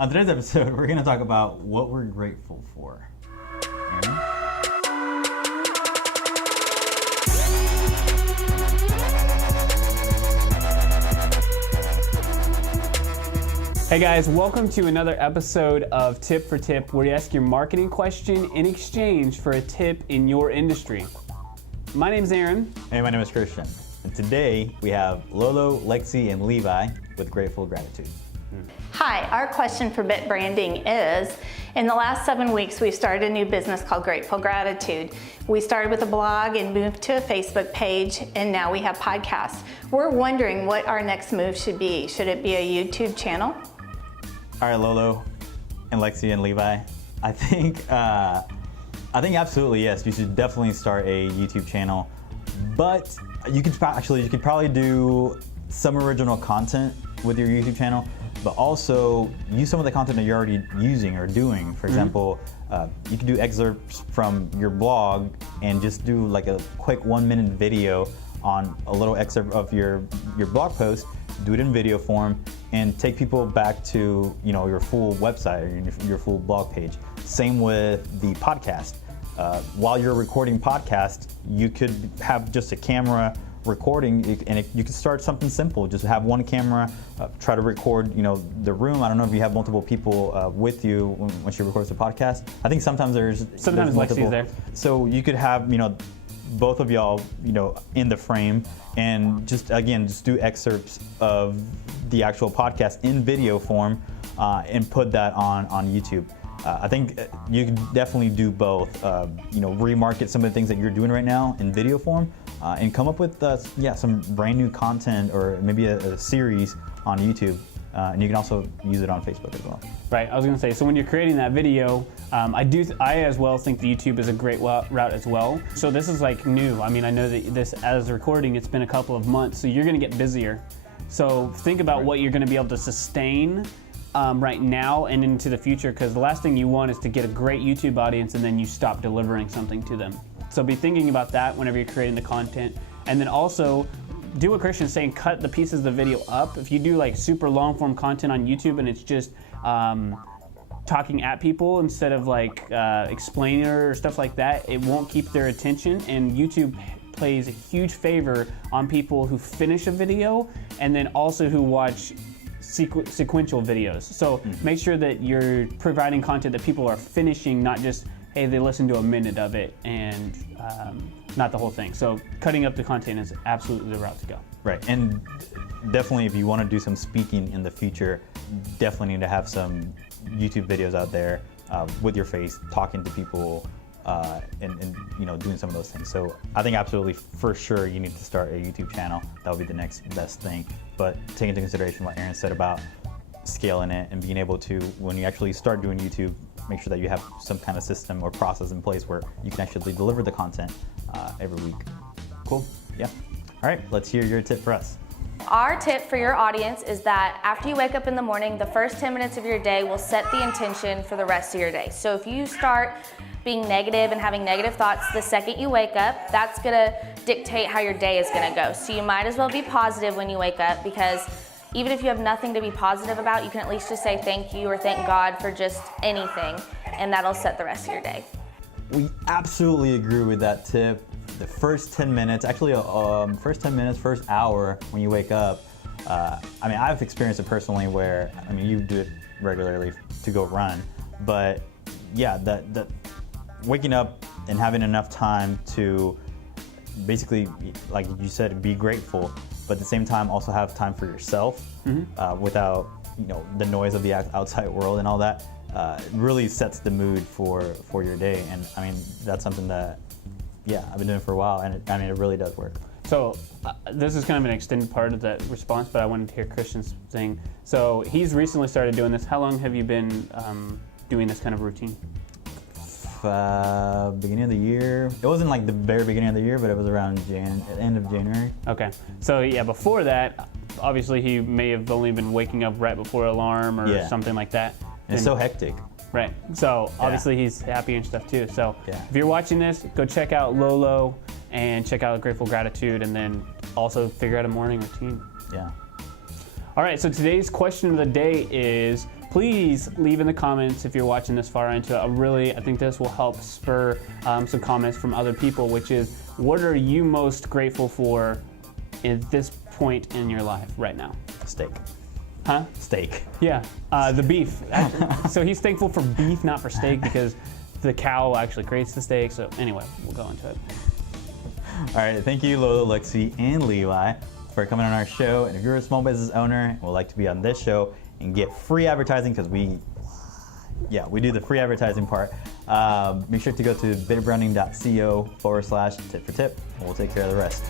On today's episode, we're going to talk about what we're grateful for. Aaron? Hey guys, welcome to another episode of Tip for Tip, where you ask your marketing question in exchange for a tip in your industry. My name's Aaron. Hey, my name is Christian. And today we have Lolo, Lexi, and Levi with Grateful Gratitude. Hi, our question for BitBranding is, in the last 7 weeks, we've started a new business called Grateful Gratitude. We started with a blog and moved to a Facebook page, and now we have podcasts. We're wondering what our next move should be. Should it be a YouTube channel? All right, Lolo and Lexi and Levi, I think absolutely yes. You should definitely start a YouTube channel, but you could probably do some original content with your YouTube channel, but also use some of the content that you're already using or doing. For example, you could do excerpts from your blog and just do like a quick 1-minute video on a little excerpt of your blog post. Do it in video form and take people back to your full website or your full blog page. Same with the podcast. While you're recording podcast, you could have just a camera recording, and you could start something simple. Just have one camera, try to record the room. I don't know if you have multiple people with you when she records the podcast. I think sometimes there's multiple. Lexi's there. So you could have both of y'all in the frame, and just do excerpts of the actual podcast in video form and put that on YouTube. I think you can definitely do both. Remarket some of the things that you're doing right now in video form, and come up with some brand new content, or maybe a series on YouTube. And you can also use it on Facebook as well. Right, I was going to say, so when you're creating that video, I as well think the YouTube is a great route as well. So this is like new. I mean, I know that this, as recording, it's been a couple of months, so you're going to get busier. So think about what you're going to be able to sustain right now and into the future, because the last thing you want is to get a great YouTube audience and then you stop delivering something to them. So be thinking about that whenever you're creating the content. And then also, do what Christian's saying, cut the pieces of the video up. If you do like super long form content on YouTube and it's just talking at people instead of like explaining or stuff like that, it won't keep their attention. And YouTube plays a huge favor on people who finish a video and then also who watch sequential videos. So make sure that you're providing content that people are finishing, not just, hey, they listened to a minute of it and not the whole thing. So cutting up the content is absolutely the route to go. Right, and definitely if you want to do some speaking in the future, definitely need to have some YouTube videos out there with your face, talking to people, and doing some of those things. So I think absolutely, for sure, you need to start a YouTube channel. That would be the next best thing. But take into consideration what Aaron said about scaling it and being able to, when you actually start doing YouTube, make sure that you have some kind of system or process in place where you can actually deliver the content every week. Cool, yeah. All right, let's hear your tip for us. Our tip for your audience is that after you wake up in the morning, the first 10 minutes of your day will set the intention for the rest of your day. So if you start being negative and having negative thoughts the second you wake up, that's gonna dictate how your day is gonna go. So you might as well be positive when you wake up, because even if you have nothing to be positive about, you can at least just say thank you or thank God for just anything, and that'll set the rest of your day. We absolutely agree with that tip. The first 10 minutes, actually first hour when you wake up, I've experienced it personally where, you do it regularly to go run, but yeah, the waking up and having enough time to basically, like you said, be grateful, but at the same time also have time for yourself, without the noise of the outside world and all that, really sets the mood for your day. And that's something that I've been doing for a while, and it really does work. So this is kind of an extended part of that response, but I wanted to hear Christian's thing. So he's recently started doing this. How long have you been doing this kind of routine? Beginning of the year. It wasn't like the very beginning of the year, but it was around end of January. Okay. So yeah, before that, obviously he may have only been waking up right before alarm or something like that. It's so hectic. Right. So obviously he's happy and stuff too. So if you're watching this, go check out Lolo and check out Grateful Gratitude, and then also figure out a morning routine. Yeah. All right, so today's question of the day is, please leave in the comments if you're watching this far into it. I think this will help spur some comments from other people, which is, what are you most grateful for at this point in your life right now? Steak. Huh? Steak. Yeah, the beef. So he's thankful for beef, not for steak, because the cow actually creates the steak. So anyway, we'll go into it. All right, thank you, Lola, Lexi, and Levi for coming on our show. And if you're a small business owner and would like to be on this show and get free advertising, because we do the free advertising part, make sure to go to bitbranding.co/tip for tip, and we'll take care of the rest.